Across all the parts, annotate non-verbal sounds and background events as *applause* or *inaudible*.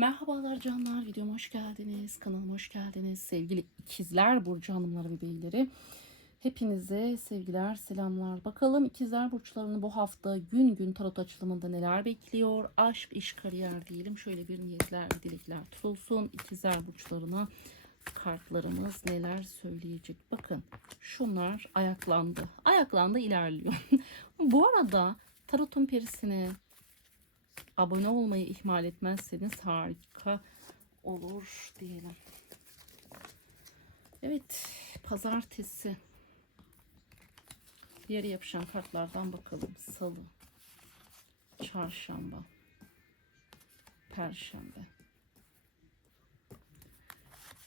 Merhabalar canlar, videoma hoş geldiniz. Kanalıma hoş geldiniz. Sevgili ikizler Burcu hanımları ve beyleri. Hepinize sevgiler, selamlar. Bakalım ikizler burçlarını bu hafta gün gün tarot açılımında neler bekliyor? Aşk, iş, kariyer diyelim. Şöyle bir niyetler dilekler tutulsun. İkizler burçlarına kartlarımız neler söyleyecek? Bakın şunlar ayaklandı. Ayaklandı ilerliyor. *laughs* bu arada tarotun perisine abone olmayı ihmal etmezseniz harika olur diyelim. Evet, pazartesi. Diğer yapışan kartlardan bakalım. Salı, çarşamba, perşembe.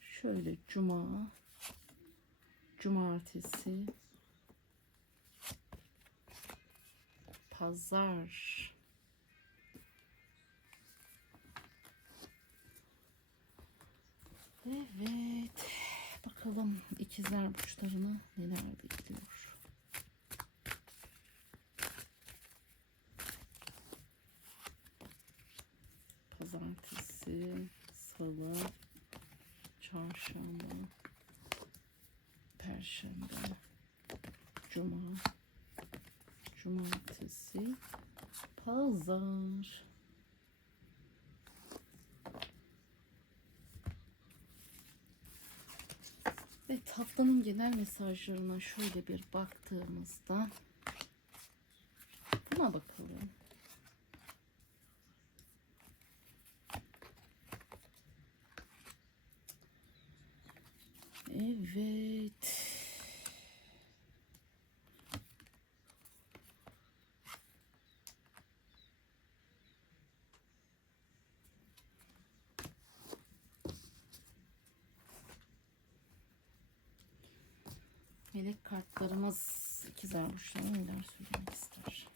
Şöyle cuma, cumartesi, pazar, Evet. Bakalım ikizler burçlarını neler bekliyor. Pazartesi, salı, çarşamba, perşembe, cuma, cumartesi, pazar. Haftanın genel mesajlarına şöyle bir baktığımızda buna bakalım. Evet. Melek kartlarımız ikizler burçlarına neler söylemek ister?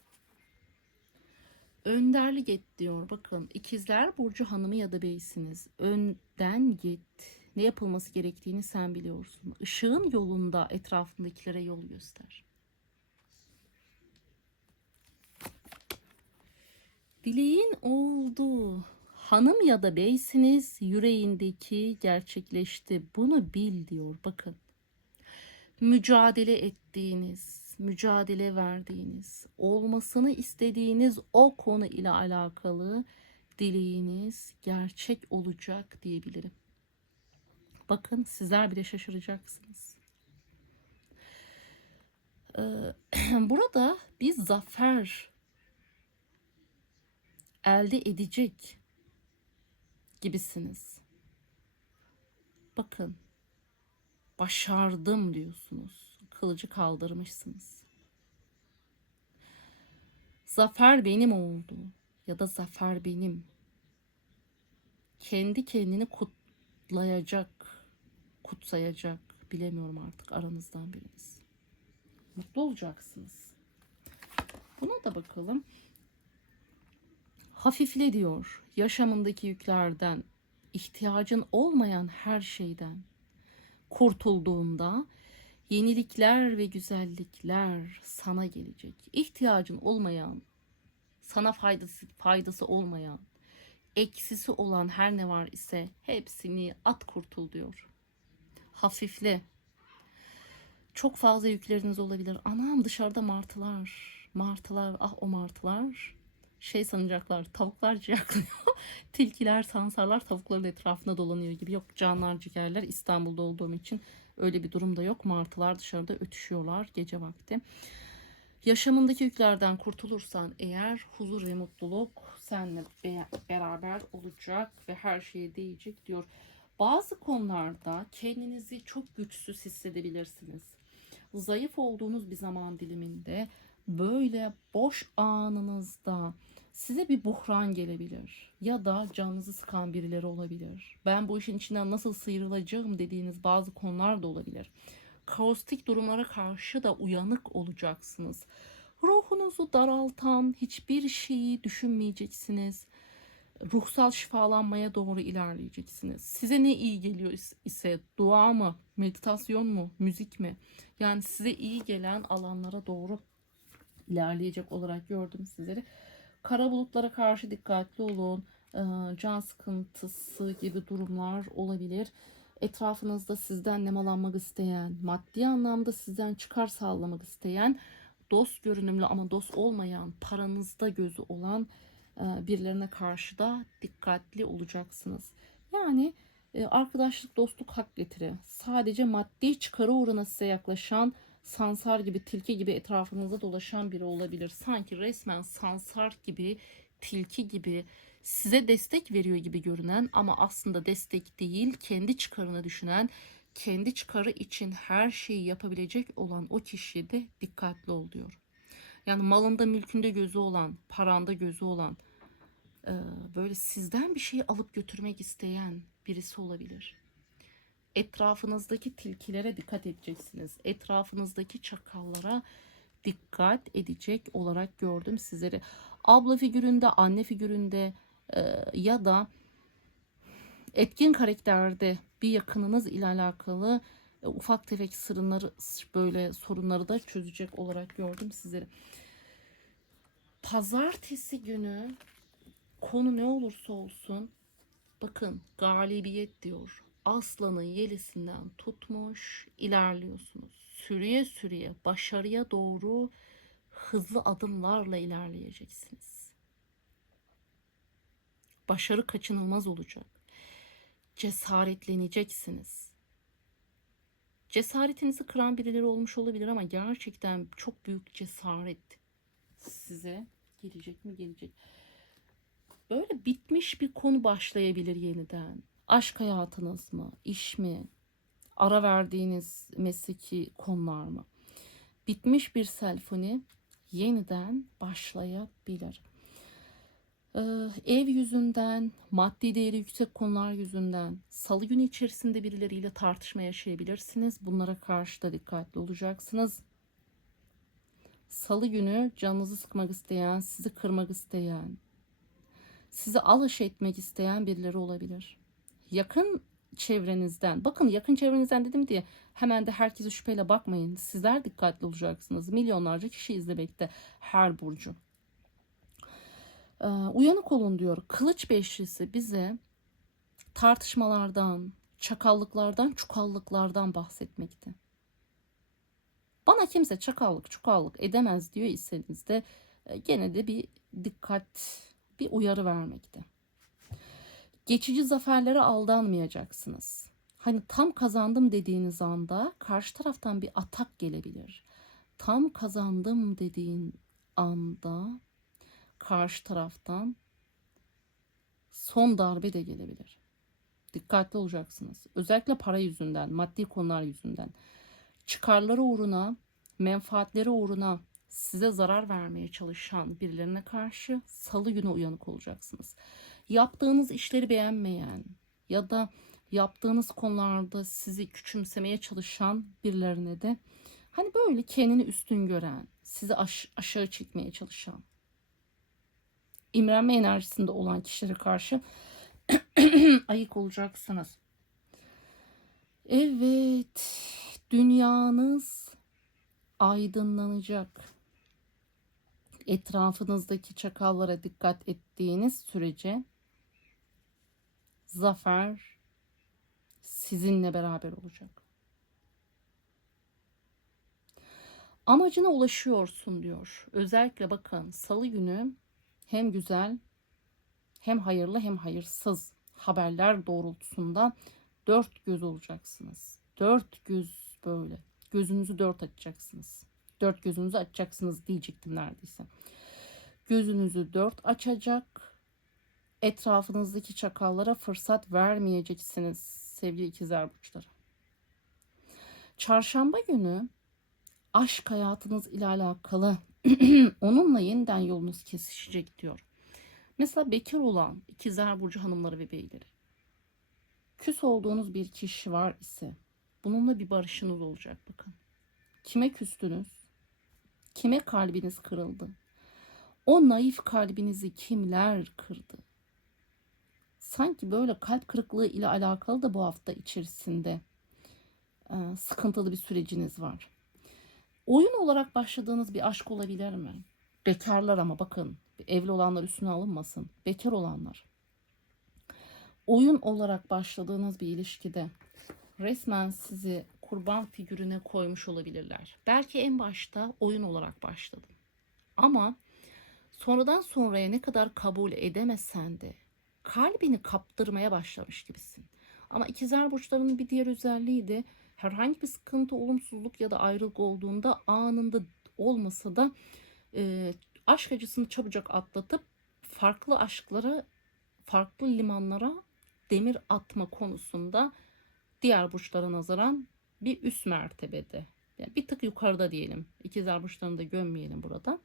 Önderlik et diyor. Bakın ikizler burcu hanımı ya da beysiniz. Önden git. Ne yapılması gerektiğini sen biliyorsun. Işığın yolunda etrafındakilere yol göster. Dileğin oldu. Hanım ya da beysiniz yüreğindeki gerçekleşti. Bunu bil diyor. Bakın mücadele ettiğiniz, mücadele verdiğiniz, olmasını istediğiniz o konu ile alakalı dileğiniz gerçek olacak diyebilirim. Bakın sizler bile şaşıracaksınız. Ee, *clears throat* burada bir zafer elde edecek gibisiniz. Bakın başardım diyorsunuz. Kılıcı kaldırmışsınız. Zafer benim oldu ya da zafer benim. Kendi kendini kutlayacak, kutsayacak bilemiyorum artık aranızdan biriniz. Mutlu olacaksınız. Buna da bakalım. Hafifle diyor yaşamındaki yüklerden, ihtiyacın olmayan her şeyden kurtulduğunda yenilikler ve güzellikler sana gelecek. İhtiyacın olmayan, sana faydası faydası olmayan, eksisi olan her ne var ise hepsini at kurtul diyor. Hafifle. Çok fazla yükleriniz olabilir. Anam dışarıda martılar, martılar, ah o martılar şey sanacaklar tavuklar ciyaklıyor. *laughs* Tilkiler, sansarlar tavukların etrafında dolanıyor gibi. Yok canlar ciğerler İstanbul'da olduğum için öyle bir durum da yok. Martılar dışarıda ötüşüyorlar gece vakti. Yaşamındaki yüklerden kurtulursan eğer huzur ve mutluluk seninle beraber olacak ve her şeye değecek diyor. Bazı konularda kendinizi çok güçsüz hissedebilirsiniz. Zayıf olduğunuz bir zaman diliminde böyle boş anınızda size bir buhran gelebilir ya da canınızı sıkan birileri olabilir. Ben bu işin içinden nasıl sıyrılacağım dediğiniz bazı konular da olabilir. Kaostik durumlara karşı da uyanık olacaksınız. Ruhunuzu daraltan hiçbir şeyi düşünmeyeceksiniz. Ruhsal şifalanmaya doğru ilerleyeceksiniz. Size ne iyi geliyor ise dua mı, meditasyon mu, müzik mi? Yani size iyi gelen alanlara doğru ilerleyecek olarak gördüm sizleri. Kara bulutlara karşı dikkatli olun. e, can sıkıntısı gibi durumlar olabilir. Etrafınızda sizden nemalanmak isteyen, maddi anlamda sizden çıkar sağlamak isteyen, dost görünümlü ama dost olmayan, paranızda gözü olan e, birilerine karşı da dikkatli olacaksınız. Yani e, arkadaşlık, dostluk hak getiri. Sadece maddi çıkarı uğruna size yaklaşan, sansar gibi, tilki gibi etrafınızda dolaşan biri olabilir. Sanki resmen sansar gibi, tilki gibi size destek veriyor gibi görünen ama aslında destek değil, kendi çıkarını düşünen, kendi çıkarı için her şeyi yapabilecek olan o kişiye de dikkatli ol diyor. Yani malında mülkünde gözü olan, paranda gözü olan, e, böyle sizden bir şeyi alıp götürmek isteyen birisi olabilir. Etrafınızdaki tilkilere dikkat edeceksiniz. Etrafınızdaki çakallara dikkat edecek olarak gördüm sizleri. Abla figüründe, anne figüründe e, ya da etkin karakterde bir yakınınız ile alakalı e, ufak tefek sırınları böyle sorunları da çözecek olarak gördüm sizleri. Pazartesi günü konu ne olursa olsun bakın galibiyet diyor. Aslanın yelisinden tutmuş ilerliyorsunuz. Sürüye sürüye başarıya doğru hızlı adımlarla ilerleyeceksiniz. Başarı kaçınılmaz olacak. Cesaretleneceksiniz. Cesaretinizi kıran birileri olmuş olabilir ama gerçekten çok büyük cesaret size gelecek mi gelecek. Böyle bitmiş bir konu başlayabilir yeniden. Aşk hayatınız mı, iş mi, ara verdiğiniz mesleki konular mı? Bitmiş bir selfoni yeniden başlayabilir. Ee, ev yüzünden, maddi değeri yüksek konular yüzünden salı günü içerisinde birileriyle tartışma yaşayabilirsiniz. Bunlara karşı da dikkatli olacaksınız. Salı günü canınızı sıkmak isteyen, sizi kırmak isteyen, sizi alış etmek isteyen birileri olabilir. Yakın çevrenizden, bakın yakın çevrenizden dedim diye hemen de herkese şüpheyle bakmayın. Sizler dikkatli olacaksınız. Milyonlarca kişi izlemekte her burcu. Ee, uyanık olun diyor. Kılıç beşlisi bize tartışmalardan, çakallıklardan, çukallıklardan bahsetmekte. Bana kimse çakallık, çukallık edemez diyor iseniz de e, gene de bir dikkat, bir uyarı vermekte. Geçici zaferlere aldanmayacaksınız. Hani tam kazandım dediğiniz anda karşı taraftan bir atak gelebilir. Tam kazandım dediğin anda karşı taraftan son darbe de gelebilir. Dikkatli olacaksınız. Özellikle para yüzünden, maddi konular yüzünden. Çıkarları uğruna, menfaatleri uğruna size zarar vermeye çalışan birilerine karşı salı günü uyanık olacaksınız. Yaptığınız işleri beğenmeyen ya da yaptığınız konularda sizi küçümsemeye çalışan birilerine de hani böyle kendini üstün gören, sizi aş- aşağı çekmeye çalışan imrenme enerjisinde olan kişilere karşı *clears throat* ayık olacaksınız. Evet, dünyanız aydınlanacak. Etrafınızdaki çakallara dikkat ettiğiniz sürece zafer sizinle beraber olacak. Amacına ulaşıyorsun diyor. Özellikle bakın salı günü hem güzel hem hayırlı hem hayırsız haberler doğrultusunda dört göz olacaksınız. Dört göz böyle. Gözünüzü dört açacaksınız. Dört gözünüzü açacaksınız diyecektim neredeyse. Gözünüzü dört açacak. Etrafınızdaki çakallara fırsat vermeyeceksiniz sevgili ikizler burçları. Çarşamba günü aşk hayatınız ile alakalı *clears throat* onunla yeniden yolunuz kesişecek diyor. Mesela bekar olan ikizler burcu hanımları ve beyleri. Küs olduğunuz bir kişi var ise bununla bir barışınız olacak bakın. Kime küstünüz? Kime kalbiniz kırıldı? O naif kalbinizi kimler kırdı? Sanki böyle kalp kırıklığı ile alakalı da bu hafta içerisinde e, sıkıntılı bir süreciniz var. Oyun olarak başladığınız bir aşk olabilir mi? Bekarlar ama bakın evli olanlar üstüne alınmasın. Bekar olanlar. oyun olarak başladığınız bir ilişkide resmen sizi kurban figürüne koymuş olabilirler. Belki en başta oyun olarak başladın. Ama sonradan sonraya ne kadar kabul edemesen de kalbini kaptırmaya başlamış gibisin. Ama ikizler burçlarının bir diğer özelliği de herhangi bir sıkıntı, olumsuzluk ya da ayrılık olduğunda anında olmasa da e, aşk acısını çabucak atlatıp farklı aşklara, farklı limanlara demir atma konusunda diğer burçlara nazaran bir üst mertebede. Yani bir tık yukarıda diyelim. İkizler burçlarını da gömmeyelim burada.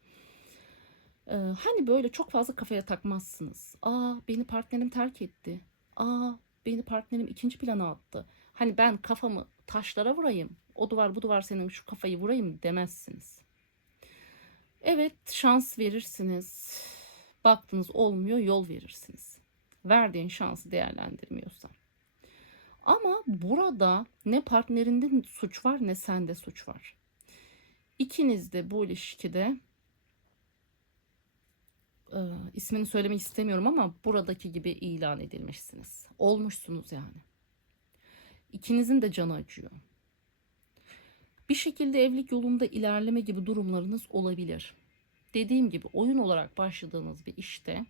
Ee, hani böyle çok fazla kafaya takmazsınız. Aa beni partnerim terk etti. Aa beni partnerim ikinci plana attı. Hani ben kafamı taşlara vurayım. O duvar bu duvar senin şu kafayı vurayım demezsiniz. Evet şans verirsiniz. Baktınız olmuyor yol verirsiniz. Verdiğin şansı değerlendirmiyorsan. Ama burada ne partnerinde suç var ne sende suç var. İkiniz de bu ilişkide e, ismini söylemek istemiyorum ama buradaki gibi ilan edilmişsiniz. Olmuşsunuz yani. İkinizin de canı acıyor. Bir şekilde evlilik yolunda ilerleme gibi durumlarınız olabilir. Dediğim gibi oyun olarak başladığınız bir işte,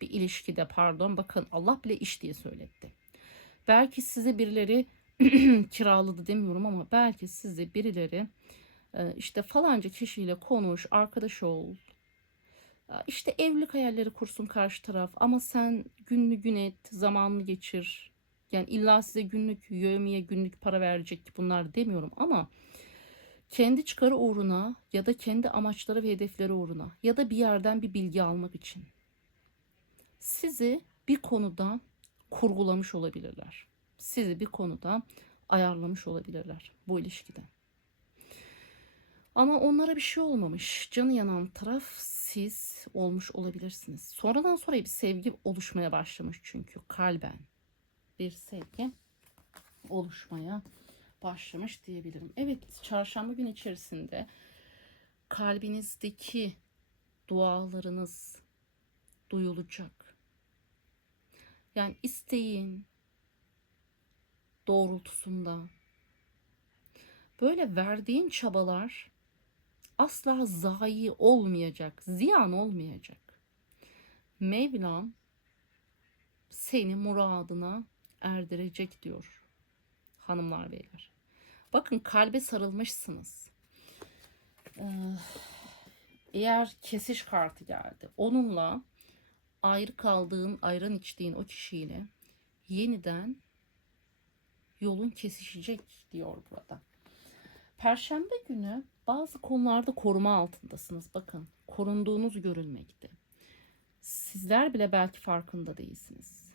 bir ilişkide pardon bakın Allah bile iş diye söyletti. Belki size birileri *clears throat* kiraladı demiyorum ama belki size birileri e, işte falanca kişiyle konuş, arkadaş ol. İşte evlilik hayalleri kursun karşı taraf ama sen günlü gün et, zamanını geçir. Yani illa size günlük yövmiye günlük para verecek bunlar demiyorum ama kendi çıkarı uğruna ya da kendi amaçları ve hedefleri uğruna ya da bir yerden bir bilgi almak için sizi bir konuda kurgulamış olabilirler. Sizi bir konuda ayarlamış olabilirler bu ilişkide. Ama onlara bir şey olmamış. Canı yanan taraf siz olmuş olabilirsiniz. Sonradan sonra bir sevgi oluşmaya başlamış çünkü kalben bir sevgi oluşmaya başlamış diyebilirim. Evet çarşamba gün içerisinde kalbinizdeki dualarınız duyulacak. Yani isteğin doğrultusunda böyle verdiğin çabalar asla zayi olmayacak, ziyan olmayacak. Mevlam seni muradına erdirecek diyor hanımlar beyler. Bakın kalbe sarılmışsınız. Ee, eğer kesiş kartı geldi. Onunla ayrı kaldığın, ayran içtiğin o kişiyle yeniden yolun kesişecek diyor burada. Perşembe günü bazı konularda koruma altındasınız. Bakın korunduğunuz görülmekte. Sizler bile belki farkında değilsiniz.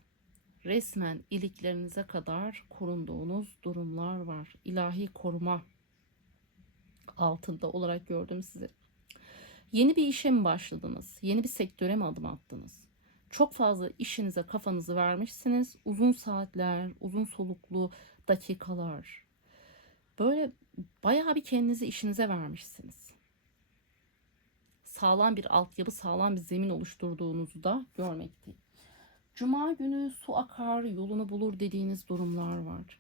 Resmen iliklerinize kadar korunduğunuz durumlar var. İlahi koruma altında olarak gördüm sizi. Yeni bir işe mi başladınız? Yeni bir sektöre mi adım attınız? Çok fazla işinize kafanızı vermişsiniz. Uzun saatler, uzun soluklu dakikalar. Böyle bayağı bir kendinizi işinize vermişsiniz. Sağlam bir altyapı, sağlam bir zemin oluşturduğunuzu da görmekteyim. Cuma günü su akar, yolunu bulur dediğiniz durumlar var.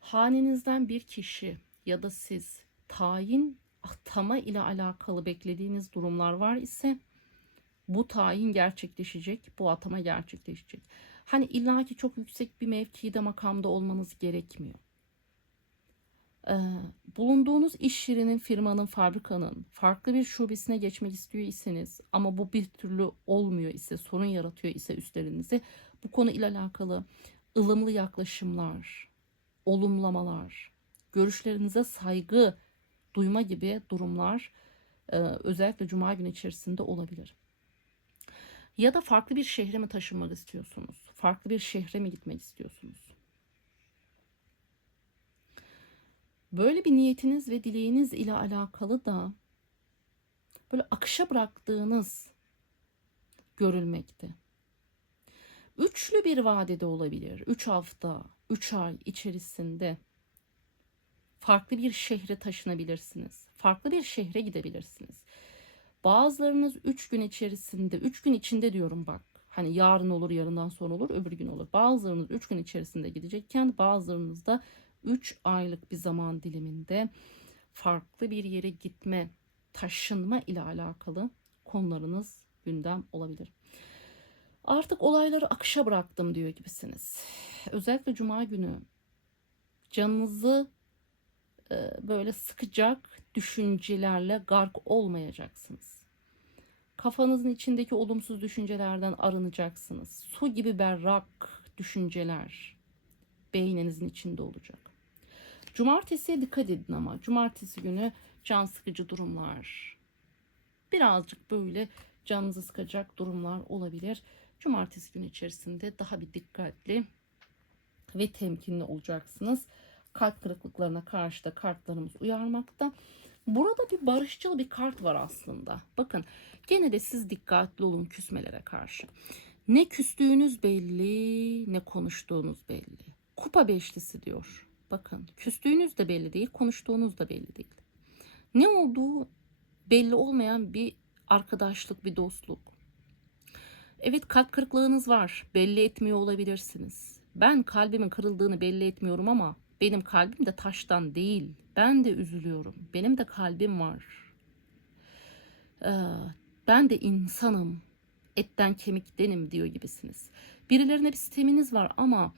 Hanenizden bir kişi ya da siz tayin atama ile alakalı beklediğiniz durumlar var ise bu tayin gerçekleşecek, bu atama gerçekleşecek. Hani illaki çok yüksek bir mevkide makamda olmanız gerekmiyor. Bulunduğunuz iş yerinin, firmanın, fabrikanın farklı bir şubesine geçmek istiyor iseniz ama bu bir türlü olmuyor ise, sorun yaratıyor ise üstlerinize bu konu ile alakalı ılımlı yaklaşımlar, olumlamalar, görüşlerinize saygı duyma gibi durumlar e, özellikle cuma günü içerisinde olabilir. Ya da farklı bir şehre mi taşınmak istiyorsunuz? Farklı bir şehre mi gitmek istiyorsunuz? Böyle bir niyetiniz ve dileğiniz ile alakalı da böyle akışa bıraktığınız görülmekte. Üçlü bir vadede olabilir. Üç hafta, üç ay içerisinde farklı bir şehre taşınabilirsiniz. Farklı bir şehre gidebilirsiniz. Bazılarınız üç gün içerisinde, üç gün içinde diyorum bak. Hani yarın olur, yarından sonra olur, öbür gün olur. Bazılarınız 3 gün içerisinde gidecekken bazılarınız da 3 aylık bir zaman diliminde farklı bir yere gitme, taşınma ile alakalı konularınız gündem olabilir. Artık olayları akışa bıraktım diyor gibisiniz. Özellikle cuma günü canınızı e, böyle sıkacak düşüncelerle gark olmayacaksınız. Kafanızın içindeki olumsuz düşüncelerden arınacaksınız. Su gibi berrak düşünceler beyninizin içinde olacak. Cumartesiye dikkat edin ama cumartesi günü can sıkıcı durumlar, birazcık böyle canınızı sıkacak durumlar olabilir. Cumartesi günü içerisinde daha bir dikkatli ve temkinli olacaksınız. Kalp kırıklıklarına karşı da kartlarımız uyarmakta. Burada bir barışçıl bir kart var aslında. Bakın gene de siz dikkatli olun küsmelere karşı. Ne küstüğünüz belli, ne konuştuğunuz belli. Kupa beşlisi diyor. Bakın küstüğünüz de belli değil, konuştuğunuz da belli değil. Ne olduğu belli olmayan bir arkadaşlık, bir dostluk. Evet kalp kırıklığınız var. Belli etmiyor olabilirsiniz. Ben kalbimin kırıldığını belli etmiyorum ama benim kalbim de taştan değil. Ben de üzülüyorum. Benim de kalbim var. Ee, ben de insanım. Etten kemiktenim diyor gibisiniz. Birilerine bir sisteminiz var ama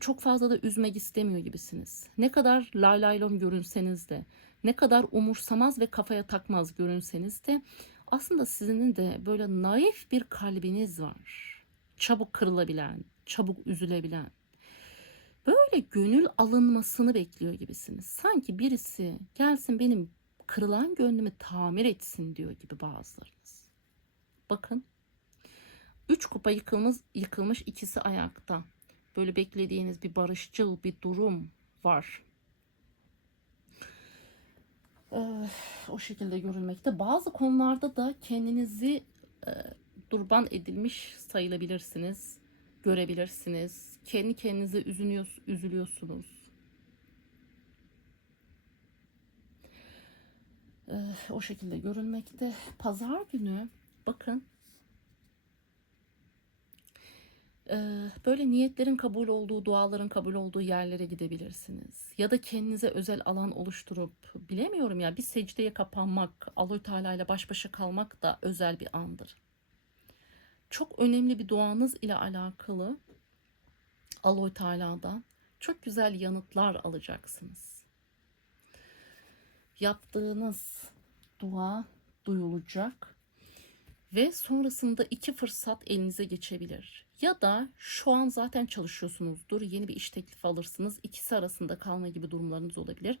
çok fazla da üzmek istemiyor gibisiniz. Ne kadar lay laylom görünseniz de, ne kadar umursamaz ve kafaya takmaz görünseniz de aslında sizin de böyle naif bir kalbiniz var. Çabuk kırılabilen, çabuk üzülebilen. Böyle gönül alınmasını bekliyor gibisiniz. Sanki birisi gelsin benim kırılan gönlümü tamir etsin diyor gibi bazılarınız. Bakın. Üç kupa yıkılmış, yıkılmış ikisi ayakta. Böyle beklediğiniz bir barışçıl bir durum var. Ee, o şekilde görülmekte. Bazı konularda da kendinizi e, durban edilmiş sayılabilirsiniz. Görebilirsiniz. Kendi kendinize üzülüyor, üzülüyorsunuz. Ee, o şekilde görülmekte. Pazar günü bakın Ee, böyle niyetlerin kabul olduğu, duaların kabul olduğu yerlere gidebilirsiniz. Ya da kendinize özel alan oluşturup bilemiyorum ya bir secdeye kapanmak, Allahü Teala ile baş başa kalmak da özel bir andır. Çok önemli bir duanız ile alakalı Allahü Teala'dan çok güzel yanıtlar alacaksınız. Yaptığınız dua duyulacak ve sonrasında iki fırsat elinize geçebilir. Ya da şu an zaten çalışıyorsunuzdur. Yeni bir iş teklifi alırsınız. İkisi arasında kalma gibi durumlarınız olabilir.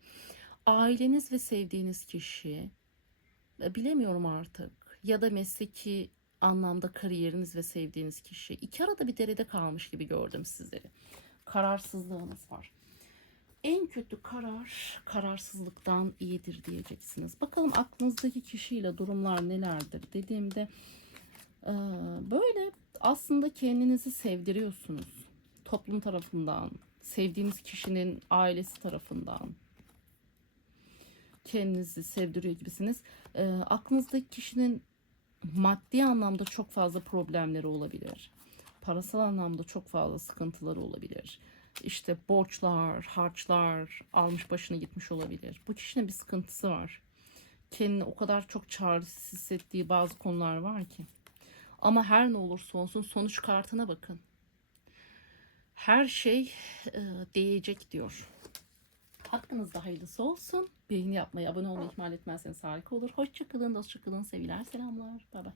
Aileniz ve sevdiğiniz kişi e, bilemiyorum artık ya da mesleki anlamda kariyeriniz ve sevdiğiniz kişi iki arada bir derede kalmış gibi gördüm sizleri. Kararsızlığınız var. En kötü karar kararsızlıktan iyidir diyeceksiniz. Bakalım aklınızdaki kişiyle durumlar nelerdir dediğimde böyle aslında kendinizi sevdiriyorsunuz. Toplum tarafından, sevdiğiniz kişinin ailesi tarafından kendinizi sevdiriyor gibisiniz. E, aklınızdaki kişinin maddi anlamda çok fazla problemleri olabilir. Parasal anlamda çok fazla sıkıntıları olabilir. İşte borçlar, harçlar almış başına gitmiş olabilir. Bu kişinin bir sıkıntısı var. Kendini o kadar çok çaresiz hissettiği bazı konular var ki. Ama her ne olursa olsun sonuç kartına bakın. Her şey e, değecek diyor. Hakkınızda hayırlısı olsun. Beğeni yapmayı, abone olmayı ihmal etmezseniz harika olur. Hoşçakalın, dostçakalın, sevgiler, selamlar. Bay bay.